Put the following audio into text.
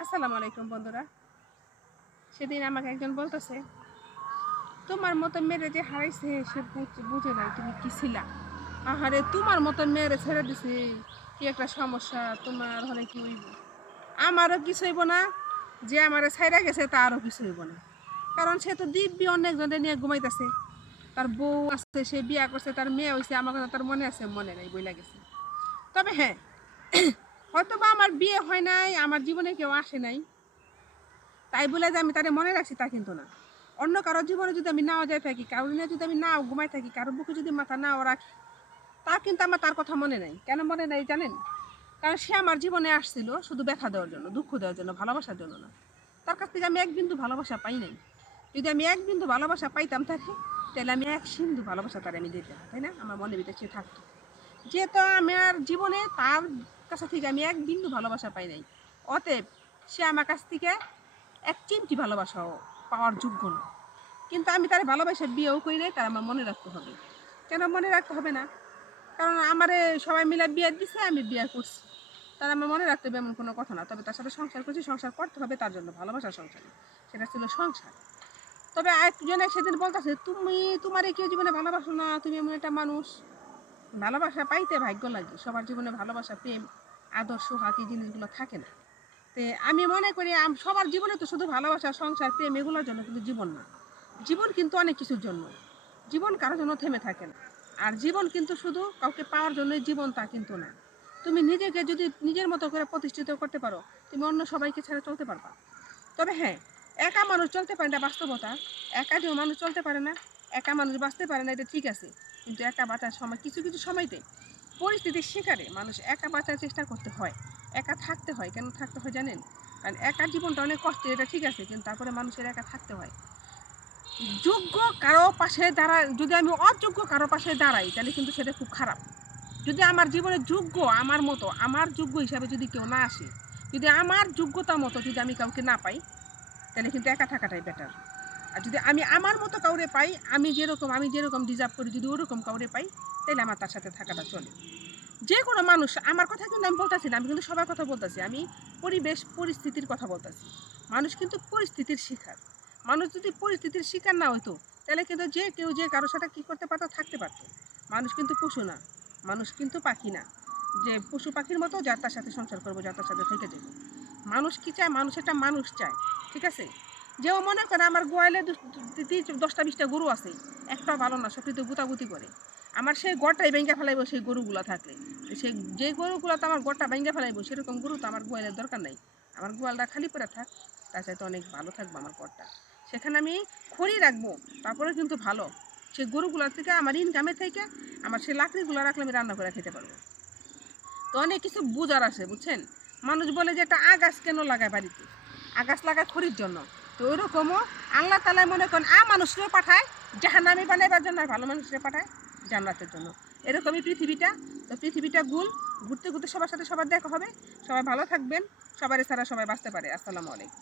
আসসালামু আলাইকুম বন্ধুরা। সেদিন আমাকে একজন বলতেছে, তোমার মতো মেয়েরে যে হারাইছে সে বুঝে নাই তুমি কি ছিলা। আহারে, তোমার মতো মেয়েরে ছেড়ে দিছে, কি একটা সমস্যা তোমার হলে কি হইব? আমারও কিছু হইব না, যে আমারে ছাইরা গেছে তারও কিছু হইব না। কারণ সে তো দিব্যি অনেকজনের নিয়ে ঘুমাইতেছে, তার বউ আছে, সে বিয়া করছে, তার মেয়ে হয়েছে, আমার কথা তার মনে আছে, মনে নাই, বইলা গেছে। তবে হ্যাঁ, হয়তো বা আমার বিয়ে হয় নাই, আমার জীবনে কেউ আসে নাই, তাই বলে যে আমি তারে মনে রাখছি তা কিন্তু না। অন্য কারো জীবনে যদি আমি নাও যাই থাকি, কারোর নিয়ে যদি আমি নাও ঘুমাই থাকি, কারোর বুকে যদি মাথা নাও রাখি, তা কিন্তু আমার তার কথা মনে নাই। কেন মনে নাই জানেন? কারণ সে আমার জীবনে আসছিল শুধু ব্যথা দেওয়ার জন্য, দুঃখ দেওয়ার জন্য, ভালোবাসার জন্য না। তার কাছ থেকে আমি এক বিন্দু ভালোবাসা পাই নাই। যদি আমি এক বিন্দু ভালোবাসা পাইতাম তাকে, তাহলে আমি এক সিন্ধু ভালোবাসা তার আমি দিতাম, তাই না? আমার মনের ভিতরে সে থাকতো। যেহেতু আমার জীবনে তার কাছ থেকে আমি এক বিন্দু ভালোবাসা পাই নাই, অতএব সে আমার কাছ থেকে এক চিমটি ভালোবাসাও পাওয়ার যোগ্য না। কিন্তু আমি তার ভালোবাসা বিয়েও করি নাই, তার আমার মনে রাখতে হবে। কেন মনে রাখতে হবে না? কারণ আমারে সবাই মিলে বিয়ে দিছে, আমি বিয়ে করছি, তার আমার মনে রাখতে হবে এমন কোনো কথা না। তবে তার সাথে সংসার করছি, সংসার করতে হবে তার জন্য, ভালোবাসার সংসার, সেটা ছিল সংসার। তবে একজনে সেদিন বলতেছে, তুমি তোমার কেউ জীবনে ভালোবাসো না, তুমি এমন একটা মানুষ। ভালোবাসা পাইতে ভাগ্য লাগে, সবার জীবনে ভালোবাসা, প্রেম, আদর্শ হাকি জিনিসগুলো থাকে না। তে আমি মনে করি সবার জীবনে তো শুধু ভালোবাসা, সংসার, প্রেম এগুলোর জন্য কিন্তু জীবন না। জীবন কিন্তু অনেক কিছুর জন্য, জীবন কারোর জন্য থেমে থাকে না। আর জীবন কিন্তু শুধু কাউকে পাওয়ার জন্যই জীবন তা কিন্তু না। তুমি নিজেকে যদি নিজের মতো করে প্রতিষ্ঠিত করতে পারো, তুমি অন্য সবাইকে ছেড়ে চলতে পারবা। তবে হ্যাঁ, একা মানুষ চলতে পারে না, বাস্তবতা। একা যে মানুষ চলতে পারে না, একা মানুষ বাঁচতে পারে না, এটা ঠিক আছে। কিন্তু একা বাঁচার সময় কিছু কিছু সময়তে পরিস্থিতির শিকারে মানুষ একা বাঁচার চেষ্টা করতে হয়, একা থাকতে হয়। কেন থাকতে হয় জানেন? কারণ একা জীবনটা অনেক কষ্টের, এটা ঠিক আছে, কিন্তু তারপরে মানুষের একা থাকতে হয়। যোগ্য কারো পাশে দাঁড়ায় যদি আমি অযোগ্য কারো পাশে দাঁড়াই, তাহলে কিন্তু সেটা খুব খারাপ। যদি আমার জীবনে যোগ্য আমার মতো, আমার যোগ্য হিসাবে যদি কেউ না আসে, যদি আমার যোগ্যতা মতো যদি আমি কাউকে না পাই, তাহলে কিন্তু একা থাকাটাই বেটার। আর যদি আমি আমার মতো কাউরে পাই, আমি যেরকম ডিজার্ভ করি, যদি ওরকম কাউরে পাই, তাহলে আমার তার সাথে থাকাটা চলে। যে কোনো মানুষ, আমার কথা কিন্তু আমি বলতেছি না, আমি কিন্তু সবার কথা বলতেছি, আমি পরিবেশ পরিস্থিতির কথা বলতেছি। মানুষ কিন্তু পরিস্থিতির শিকার। মানুষ যদি পরিস্থিতির শিকার না হইতো, তাহলে কিন্তু যে কেউ যে কারোর সাথে কী করতে পারতো, থাকতে পারতো। মানুষ কিন্তু পশু না, মানুষ কিন্তু পাখি না, যে পশু পাখির মতো যার তার সাথে সংসার করবো, যার তার সাথে থেকে যাবো। মানুষ কি চায়? মানুষ একটা মানুষ চায়, ঠিক আছে? যেও মনে করে আমার গোয়ালে 10টা 20টা গরু আছে, একটা ভালো না, সবটি তো গুতাগুতি করে। আমার সেই গড়টাই ভেঙে ফেলাইব সেই গরুগুলো থাকলে। সেই যে গরুগুলো তো আমার গড়টা ভেঙে ফেলাইব, সেরকম গরু তো আমার গোয়ালের দরকার নাই। আমার গোয়ালটা খালি করে থাক, তার চাইতে অনেক ভালো থাকবো আমার গড়টা। সেখানে আমি খড়ি রাখবো, তারপরে কিন্তু ভালো। সেই গরুগুলোর থেকে আমার ইনকামের থেকে আমার সেই লাকড়িগুলো রাখলে আমি রান্না করে খেতে পারবো। তো অনেক কিছু বুঝার আছে, বুঝছেন? মানুষ বলে যে একটা আগাছ কেন লাগায় বাড়িতে? আগাছ লাগায় খড়ির জন্য। তো ওইরকমও আল্লাহ তাআলা মনে করেন মানুষরেও পাঠায় জাহান্নামী বানাইবার জন্য, আর ভালো মানুষরে পাঠায় জান্নাতের জন্য। এরকমই পৃথিবীটা। তো পৃথিবীটা গুল, ঘুরতে ঘুরতে সবার সাথে সবার দেখা হবে। সবাই ভালো থাকবেন, সবারই ছাড়া সবাই বাঁচতে পারে। আসসালামু আলাইকুম।